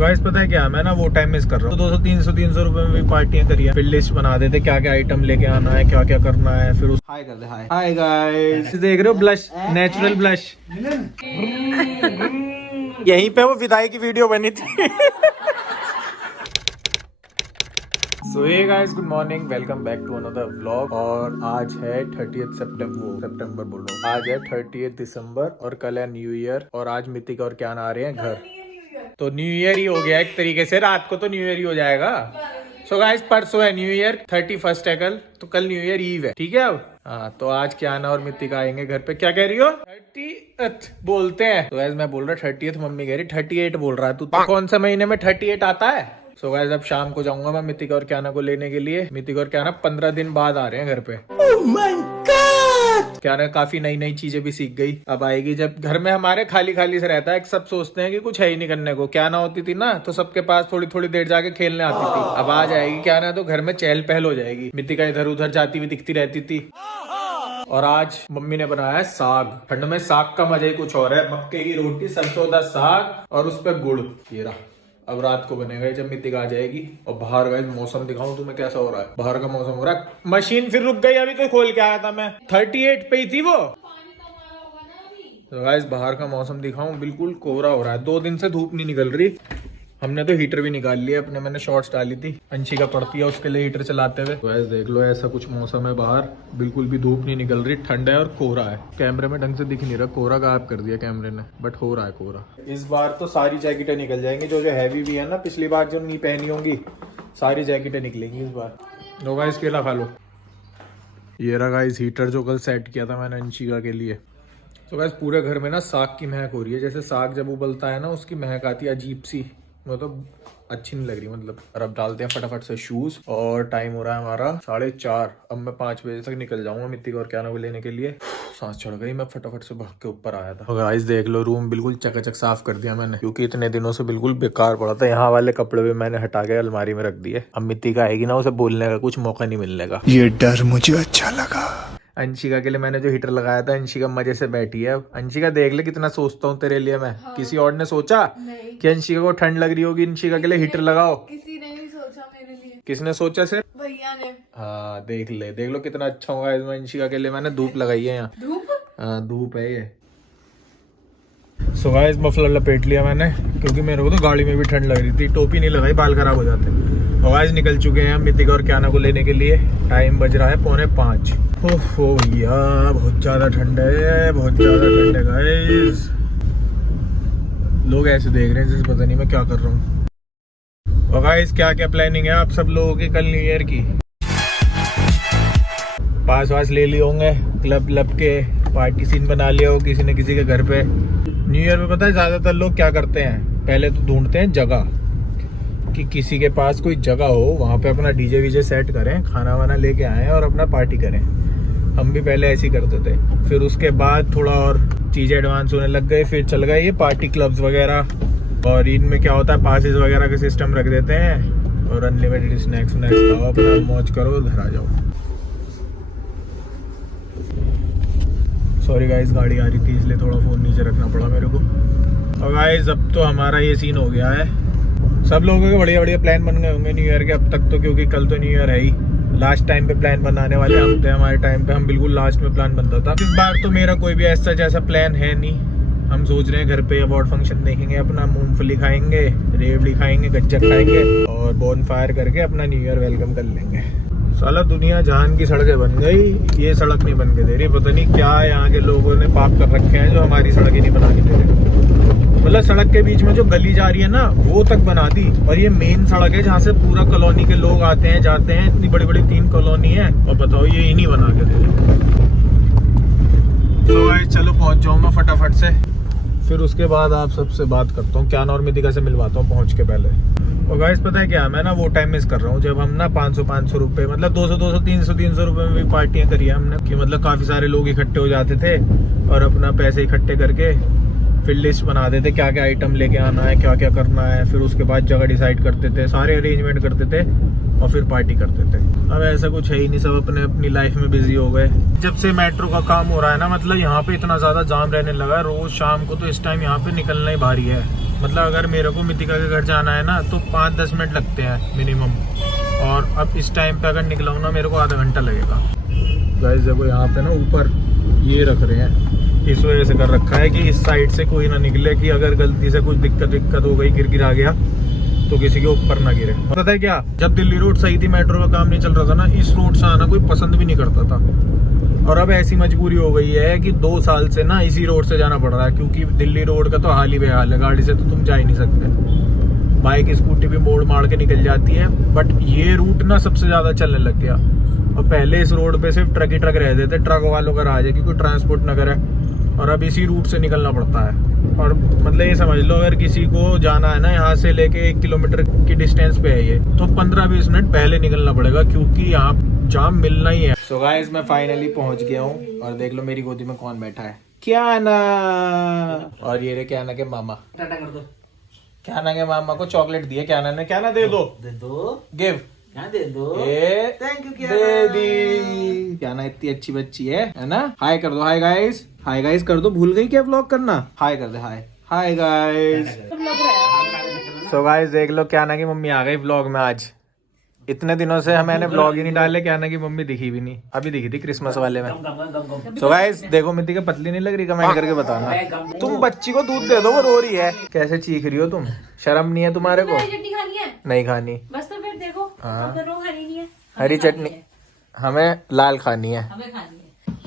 Guys पता है क्या, मैं ना वो टाइम मिस कर रहा हूँ। 200-300 रुपए में भी पार्टियां करी है। फिर लिस्ट बना देते क्या क्या आइटम लेके आना है, क्या क्या करना है। फिर उस हाय कर दे, हाय हाय गाइस, देख रहे हो ब्लश, नेचुरल ब्लश। यहीं पे वो विदाई की वीडियो बनी थी। So hey guys, good morning, welcome back to another vlog. और आज है 30 सितंबर बोल रहा हूँ, आज है 30 दिसंबर और कल है न्यू ईयर। और आज मितिका और क्या आ रहे हैं घर, तो न्यू ईयर ही हो गया एक तरीके से। रात को तो न्यू ईयर ही हो जाएगा। सो गाइस परसों है न्यू ईयर, 31 है कल, तो कल न्यू ईयर ईव है, ठीक है। अब हाँ, तो आज क्या आना और मितिका आएंगे घर पे। क्या कह रही हो? 30th बोलते हैं। तो गाइस मैं बोल रहा 30th, मम्मी कह रही 38 बोल रहा है तू। तो कौन सा महीने में 38 आता है? सो गाइस अब शाम को जाऊंगा मैं मितिका और क्याना को लेने के लिए। मितिका और क्याना 15 दिन बाद आ रहे हैं घर पे। oh my God! क्याना काफी नई नई चीजें भी सीख गई। अब आएगी जब घर में हमारे खाली खाली से रहता है, सब सोचते हैं कि कुछ है ही नहीं करने को। क्याना होती थी ना तो सबके पास थोड़ी थोड़ी देर जाके खेलने आती थी। अब आ जाएगी क्याना तो घर में चहल पहल हो जाएगी। मितिका इधर उधर जाती हुई दिखती रहती थी। और आज मम्मी ने बनाया है साग। ठंड में साग का मजा ही कुछ और है। मक्के की रोटी, सरसों का साग और उस पर गुड़। ये रहा, अब रात को बनेगा जब मितिका आ जाएगी। और बाहर गाइस मौसम दिखाऊं तुम्हें कैसा हो रहा है। बाहर का मौसम हो रहा है, मशीन फिर रुक गई, अभी तो खोल के आया था मैं। 38 पे ही थी वो। तो गाइस बाहर का मौसम दिखाऊं, बिल्कुल कोहरा हो रहा है। 2 दिन से धूप नहीं निकल रही। हमने तो हीटर भी निकाल लिया अपने, मैंने शॉर्ट्स डाली थी। अंशिका पड़ती है उसके लिए हीटर चलाते हुए। तो देख लो ऐसा कुछ मौसम है बाहर, बिल्कुल भी धूप नहीं निकल रही, ठंड है और कोहरा है। कैमरे में ढंग से दिख नहीं रहा, कोहरा गायब कर दिया कैमरे ने, बट हो रहा है कोहरा। इस बार तो सारी जैकेटें निकल जाएंगी, जो जो हैवी भी है ना। पिछली बार जो नहीं पहनी होंगी सारी जैकेटें निकलेंगी इस बार। लो गाइस केला खा लो। ये रहा गाइस हीटर जो कल सेट किया था मैंने अंशिका के लिए। तो गाइस पूरे घर में ना साग की महक हो रही है। जैसे साग जब उबलता है ना उसकी महक आती है अजीब सी, मतलब अच्छी नहीं लग रही मतलब। और अब डालते हैं फटाफट से शूज। और टाइम हो रहा है हमारा 4:30। अब मैं 5 बजे तक निकल जाऊंगा मित्तिका और क्याना को लेने के लिए। सांस चढ़ गई, मैं फटाफट से भाग के ऊपर आया था। गाइस देख लो रूम बिल्कुल चकाचक साफ कर दिया मैंने, क्योंकि इतने दिनों से बिल्कुल बेकार पड़ा था। यहाँ वाले कपड़े भी मैंने हटा के अलमारी में रख दिए। अब मित्तिका आएगी ना, उसे बोलने का कुछ मौका नहीं मिलने का। ये डर मुझे अच्छा लगा। अंशिका के लिए मैंने जो हीटर लगाया था, अंशिका मजे से बैठी है। अंशिका देख ले कितना सोचता हूँ तेरे लिए मैं। हाँ। किसी और ने सोचा कि अंशिका को ठंड लग रही होगी, अंशिका के लिए हीटर लगाओ? किसी ने नहीं सोचा मेरे लिए। किसने सोचा? सिर्फ भैया ने। हाँ देख ले, देख लो कितना अच्छा होगा इसमें। अंशिका के लिए मैंने धूप लगाई है यहाँ। धूप? हाँ धूप है ये। सो गाइस मफलर लपेट लिया मैंने, क्योंकि मेरे को तो गाड़ी में भी ठंड लग रही थी। टोपी नहीं लगाई, बाल खराब हो जाते। और गाइस निकल चुके हैं मितिका और क्याना को लेने के लिए। टाइम बज रहा है 4:45। ओहो भैया बहुत ज्यादा ठंड है, बहुत ज्यादा ठंड है गाइस। लोग ऐसे देख रहे हैं जैसे पता नहीं मैं क्या कर रहा हूँ। और गाइस क्या क्या प्लानिंग है आप सब लोगों की कल न्यू ईयर की? पास वास ले लिए होंगे, क्लब लब के पार्टी सीन बना लिया हो किसी न किसी के घर पे। न्यू ईयर में पता है ज्यादातर लोग क्या करते हैं, पहले तो ढूंढते हैं जगह, कि किसी के पास कोई जगह हो, वहाँ पे अपना डीजे वीजे सेट करें, खाना वाना लेके आए और अपना पार्टी करें। हम भी पहले ऐसे ही करते थे। फिर उसके बाद थोड़ा और चीज़ें एडवांस होने लग गए, फिर चल गए ये पार्टी क्लब्स वगैरह। और इनमें क्या होता है, पासेस वगैरह का सिस्टम रख देते हैं और अनलिमिटेड स्नैक्स खाओ, अपना मौज करो, घर आ जाओ। सॉरी गाइस गाड़ी आ रही थी इसलिए थोड़ा फ़ोन नीचे रखना पड़ा मेरे को। और गाइस अब तो हमारा ये सीन हो गया है। सब लोगों के बढ़िया बढ़िया प्लान बन गए होंगे न्यू ईयर के अब तक तो, क्योंकि कल तो न्यू ईयर है ही। लास्ट टाइम पे प्लान बनाने वाले हम थे, हमारे टाइम पे हम बिल्कुल लास्ट में प्लान बनता था। इस बार तो मेरा कोई भी ऐसा जैसा प्लान है नहीं। हम सोच रहे हैं घर पे अवार्ड फंक्शन देखेंगे, अपना मूंगफली खाएंगे, रेवड़ी खाएंगे, गज्जक खाएंगे और बोन फायर करके अपना न्यू ईयर वेलकम कर लेंगे। साला दुनिया जहान की सड़कें बन गई, ये सड़क नहीं बन के दे रही। पता नहीं क्या यहाँ के लोगों ने पाप कर रखे हैं जो हमारी सड़क ही नहीं बना के दे रहे। मतलब सड़क के बीच में जो गली जा रही है ना वो तक बना दी, और ये मेन सड़क है जहाँ से पूरा कॉलोनी के लोग आते हैं जाते हैं। इतनी बड़ी बड़ी 3 कॉलोनी है और बताओ ये इन्हीं बना के दे रहे। तो भाई चलो पहुँच जाऊँ मैं फटाफट से, फिर उसके बाद आप सबसे बात करता हूँ, क्याना और मितिका से मिलवाता हूँ पहुँच के पहले। और गाइस पता है क्या, मैं ना वो टाइम मिस कर रहा हूँ जब हम ना 500 रुपए, मतलब 200-300 रुपए में भी पार्टियां करी है हमने। कि मतलब काफी सारे लोग इकट्ठे हो जाते थे और अपना पैसे इकट्ठे करके फिर लिस्ट बना देते क्या क्या आइटम लेके आना है, क्या क्या करना है। फिर उसके बाद जगह डिसाइड करते थे, सारे अरेंजमेंट करते थे और फिर पार्टी करते थे। अब ऐसा कुछ है ही नहीं, सब अपने अपनी लाइफ में बिजी हो गए। जब से मेट्रो का काम हो रहा है ना, मतलब यहाँ पे इतना ज्यादा जाम रहने लगा है। रोज शाम को तो इस टाइम यहाँ पे निकलना ही भारी है। मतलब अगर मेरे को मितिका के घर जाना है ना तो 5-10 मिनट लगते हैं मिनिमम, और अब इस टाइम पे अगर निकला हूँ ना मेरे को आधा घंटा लगेगा। गाइस देखो यहाँ पे ना ऊपर ये रख रहे हैं, इस वजह से कर रखा है कि इस साइड से कोई ना निकले, कि अगर गलती से कुछ दिक्कत हो गई, गिर आ गया तो किसी के ऊपर ना गिरे। पता है क्या, जब दिल्ली रोड सही थी, मेट्रो का काम नहीं चल रहा था ना, इस रोड से आना कोई पसंद भी नहीं करता था। और अब ऐसी मजबूरी हो गई है कि 2 साल से ना इसी रोड से जाना पड़ रहा है, क्योंकि दिल्ली रोड का तो हाल ही बेहाल है। गाड़ी से तो तुम जा ही नहीं सकते, बाइक स्कूटी भी मोड़ मार के निकल जाती है। बट ये रूट ना सबसे ज्यादा चलने लग गया। और पहले इस रोड पे सिर्फ ट्रक ही ट्रक रहते थे, ट्रक वालों का राज है कि कोई ट्रांसपोर्ट न करे, और अब इसी रूट से निकलना पड़ता है। और मतलब ये समझ लो, अगर किसी को जाना है ना यहाँ से लेके 1 किलोमीटर की डिस्टेंस पे है ये, तो 15-20 मिनट पहले निकलना पड़ेगा, क्योंकि यहाँ जाम मिलना ही है। सो गाइस मैं फाइनली पहुंच गया हूँ, और देख लो मेरी गोदी में कौन बैठा है, क्या ना। और ये रे क्या ना के मामा, टाटा कर दो। क्या ना के मामा को चॉकलेट दिए, क्या ना ने, क्या ना दे दो गिव, दे दो, थैंक यू, दे दी। क्या ना इतनी अच्छी बच्ची है ना। हाय कर दो, हाय गाइस, हाय गाइस कर दो। भूल गई क्या व्लॉग करना, हाय कर दे, हाय हाय गाइस। सो गाइस देख लो, क्या ना की मम्मी आ गई व्लॉग में आज। इतने दिनों से मैंने व्लॉग ही नहीं डाले, क्या ना की मम्मी दिखी भी नहीं, अभी दिखी थी क्रिसमस वाले में। सो गाइस देखो, मिट्टी का पतली नहीं लग रही, कमेंट करके बताना। तुम बच्ची को दूध दे दो, वो रो रही है। कैसे चीख रही हो तुम, शर्म नहीं है तुम्हारे को? नहीं खानी बस, तो फिर देखो। हाँ खानी नहीं है, हरी चटनी हमें लाल खानी है।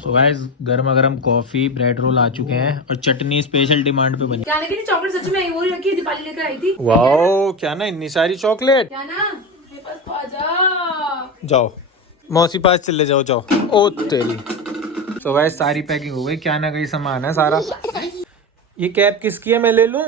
सो गाइस गर्मा गर्म कॉफी, ब्रेड रोल आ चुके हैं, और चटनी स्पेशल डिमांड पे बनी। चॉकलेट सच में वो रखी है, दीपाली लेकर आई थी। वाओ क्या ना, इतनी सारी चॉकलेट। क्या ना, मेरे पास तो आजा। जाओ मौसी पास चले जाओ, जाओ। ओ तेरी। सो गाइस सारी पैकिंग हो गई, क्या ना कहीं सामान है सारा। ये कैप किसकी है, मैं ले लूं?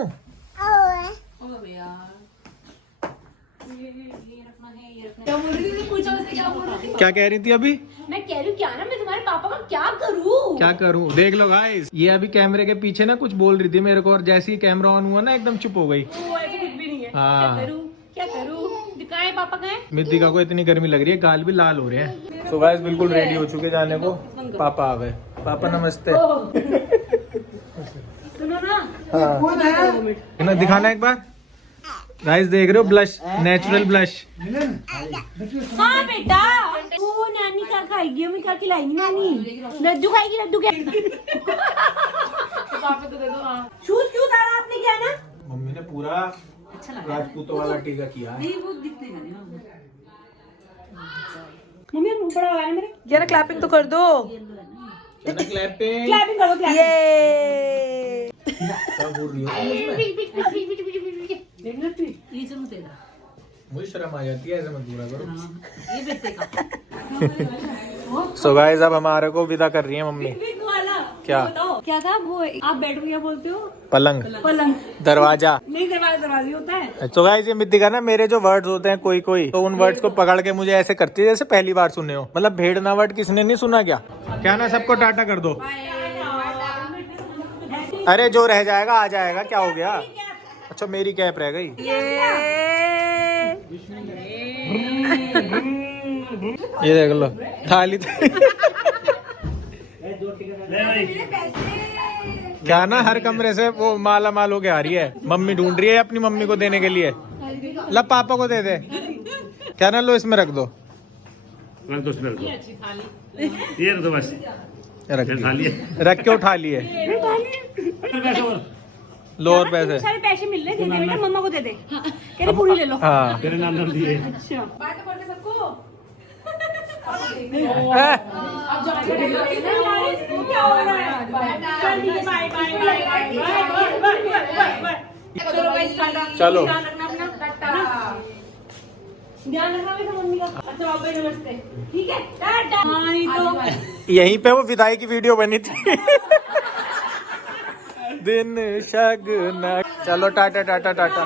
क्या कह रही थी अभी? मैं कह रही हूँ क्या ना, मैं तुम्हारे पापा का क्या करूँ? देख लो गाइस, ये अभी कैमरे के पीछे ना कुछ बोल रही थी मेरे को, और जैसे ही कैमरा ऑन हुआ ना एकदम चुप हो गई। कुछ भी नहीं है। हाँ क्या करूँ? दिखाए पापा कहाँ हैं? मितिका को इतनी गर्मी लग रही है, गाल भी लाल हो रहे हैं। सो गाइस बिल्कुल रेडी हो चुके जाने को, पापा आ गए। पापा नमस्ते। सुनो ना, हाँ दिखाना एक बार। गाइस देख रहे हो, ब्लश, नेचुरल ब्लश। हाँ बेटा, वो नानी क्या खाएगी, हमें क्या खिलाएगी नानी? लड्डू खाएगी, लड्डू क्या? शूज क्यों उतारा आपने, क्या ना? मम्मी ने पूरा राजपूतों वाला टीका किया है। मम्मी बड़ा वाला है मेरे, जरा क्लैपिंग तो कर दो। क्लैपिंग कर दो, ये क्या बोल रही हो? मुझे शर्म आ जाती है, ऐसे मत पूरा करो। सो गाइस अब हमारे को विदा कर रही है मम्मी। क्या था वो, आप बेडरूम क्या बोलते हो? पलंग दरवाजा नहीं, दरवाजा होता है। तो गाइस ये मित्तिका ना, मेरे जो वर्ड्स होते हैं कोई तो उन वर्ड्स को पकड़ के मुझे ऐसे करती है जैसे पहली बार सुने हो। मतलब भेड़ना वर्ड किसने नहीं सुना क्या ना, सबको टाटा कर दो। अरे जो रह जाएगा आ जाएगा, क्या हो गया? अच्छा मेरी कैप रह गई। ये देख लो थाली। क्या ना हर कमरे से वो माला माल होके आ रही है। मम्मी ढूंढ रही है अपनी मम्मी को देने के लिए। ला पापा को दे दे। क्या ना, लो इसमें रख दो, रख दो इसमें, रख दो ये, रख दो बस, रख के उठा लिए। लो और पैसे, सारे पैसे मिल रहे हैं, बेटा मम्मा को दे दे। कह रहे पूरी ले लो। हाँ तेरे नाम नाम दिए। अच्छा बात तो करते सबको। चलो ध्यान रखना मम्मी का। अच्छा बाबा नमस्ते, ठीक है टाटा। तो यहीं पे वो विदाई की वीडियो बनी थी। दिन शगन। चलो टाटा टाटा टाटा।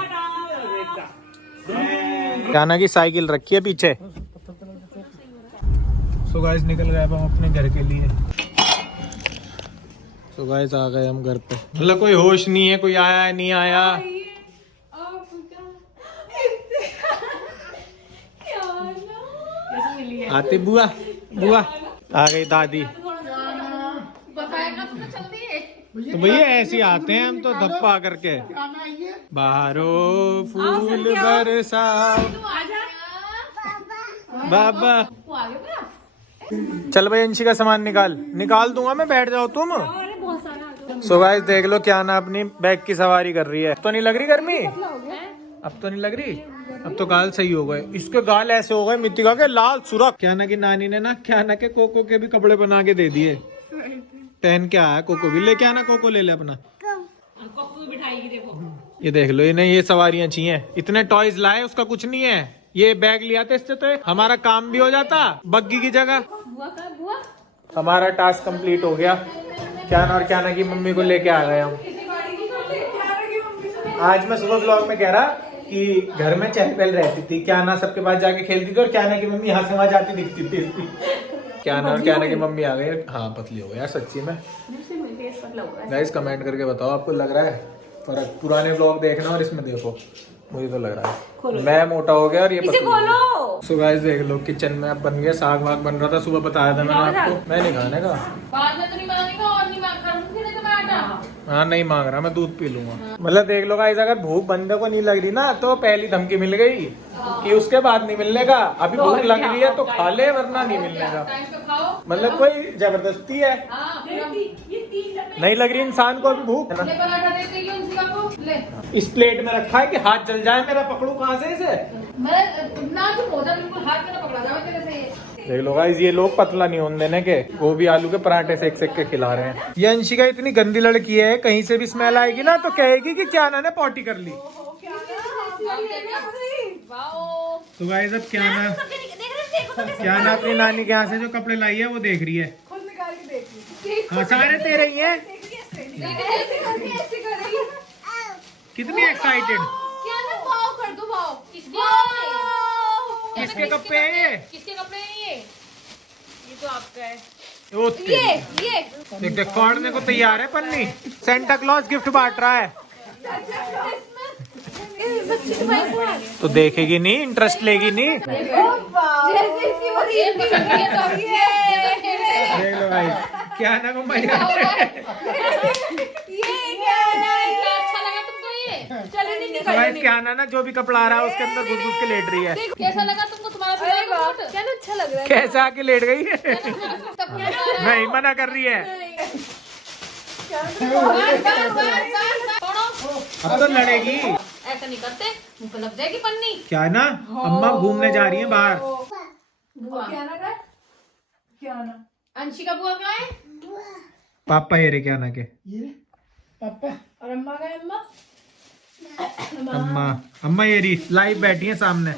गाना की साइकिल रखी है पीछे। सो गाइस निकल गए अब हम अपने घर के लिए। सो गाइस आ गए हम घर पे। मतलब कोई होश नहीं है, कोई आया नहीं आया। आती बुआ बुआ आ गई दादी। तो भैया ऐसे ही आते हैं हम तो धप्पा करके। बाहरो फूल बरसाओ बाबा। चल भाई अंशी का सामान निकाल दूंगा मैं, बैठ जाओ तुम। सो गाइस देख लो क्या ना अपनी बैग की सवारी कर रही है। तो नहीं लग रही गर्मी? अब तो नहीं लग रही, अब तो गाल सही हो गए। इसके गाल ऐसे हो गए मितिका के लाल सुरख। क्या ना की नानी ने ना क्या ना के कोको के भी कपड़े बना के दे दिए। पहन के आया कोको भी, लेके आना कोको ले ले अपना। ये देख लो इन्हें ये सवारियां चाहिए। इतने टॉयज लाए उसका कुछ नहीं है। ये बैग लिया था इससे तो हमारा काम भी हो जाता बग्गी की जगह। हमारा टास्क कंप्लीट हो गया। क्या ना और क्या ना की मम्मी को लेके आ गए हम। आज मैं सुबह ब्लॉग में कह रहा कि घर में चहल पहल रहती थी, क्या ना सबके पास जाके खेलती थी और क्या ना की मम्मी यहाँ से वहाँ जाती दिखती थी। क्या ना और क्या ना की मम्मी आ गई। हाँ पतली हो गई यार सच्ची में। गाइस कमेंट करके बताओ आपको लग रहा है फर्क? पुराने ब्लॉग देखना और इसमें देखो, मुझे तो लग रहा है मैं मोटा हो गया और ये पतली। सो गाइस देख लो किचन में अब बन गया, साग वाग बन रहा था। सुबह बताया था मैंने आपको। मैं नहीं खाने का, हाँ नहीं मांग रहा, मैं दूध पी लूंगा। मतलब देख लो गाइस अगर भूख बंदे को नहीं लग रही ना तो पहली धमकी मिल गई कि उसके बाद नहीं मिलने का। अभी भूख लग रही है तो खा ले वरना नहीं मिलने का। मतलब कोई जबरदस्ती है, नहीं लग रही इंसान को अभी भूख। इस प्लेट में रखा है कि हाथ जल जाए मेरा, पकड़ू कहाँ से इसे? देख लो गाइस ये लोग पतला नहीं होने देने के, वो भी आलू के पराठे सेक सेक के खिला रहे हैं। ये अंशिका इतनी गंदी लड़की है, कहीं से भी स्मेल आएगी ना तो कहेगी कि क्या ना ने पॉटी कर ली। तो गाइस अब क्या ना अपनी नानी के यहाँ से जो कपड़े लाई है वो देख रही है। हाँ सारे तेरे ही हैं। कितनी एक्साइटेड। किसके कपड़े हैं ये? किसके कपड़े हैं ये तो आपका है। ये देख फाड़ने को तैयार है पन्नी। सेंटा क्लॉज गिफ्ट बांट रहा है तो देखेगी नहीं, इंटरेस्ट लेगी नहीं। देख लो भाई क्या ना को मजा क्या ना जो भी कपड़ा आ रहा है उसके अंदर घुस घुस के लेट रही है। कैसा लगा तुमको तुम्हारा? क्या अच्छा लग रहा है। कैसा आके लेट गई है? नहीं मना कर रही है। अब तो लड़ेगी। ऐसा नहीं करते, मुंह पे लग जाएगी पन्नी। क्या ना अम्मा घूमने जा रही है बाहर। बुआ क्या ना अंशिका बुआ कहाँ है? पापा ये रे क्या ना के पापा और अम्मा का अम्मा अम्मा ये रही लाइव बैठी है सामने।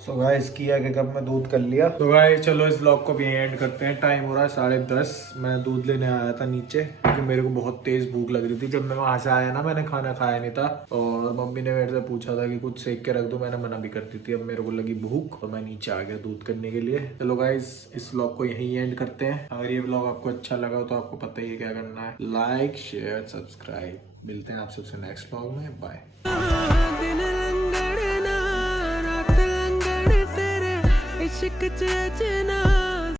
तो गाइस किया के कप में दूध कर लिया। तो गाइस चलो इस व्लॉग को भी एंड करते हैं। टाइम हो रहा है 10:30। मैं दूध लेने आया था नीचे क्योंकि मेरे को बहुत तेज भूख लग रही थी। जब मैं वहां से आया ना मैंने खाना खाया नहीं था और मम्मी ने मेरे से पूछा था कि कुछ सेक के रख दो, मैंने मना भी कर दी थी। अब मेरे को लगी भूख तो मैं नीचे आ गया दूध करने के लिए। चलो गाइस इस व्लॉग को यहीं एंड करते हैं। अगर ये व्लॉग आपको अच्छा लगा तो आपको पता ही है क्या करना है, लाइक शेयर सब्सक्राइब। मिलते हैं आप सबसे नेक्स्ट व्लॉग में, बाय। इश्क च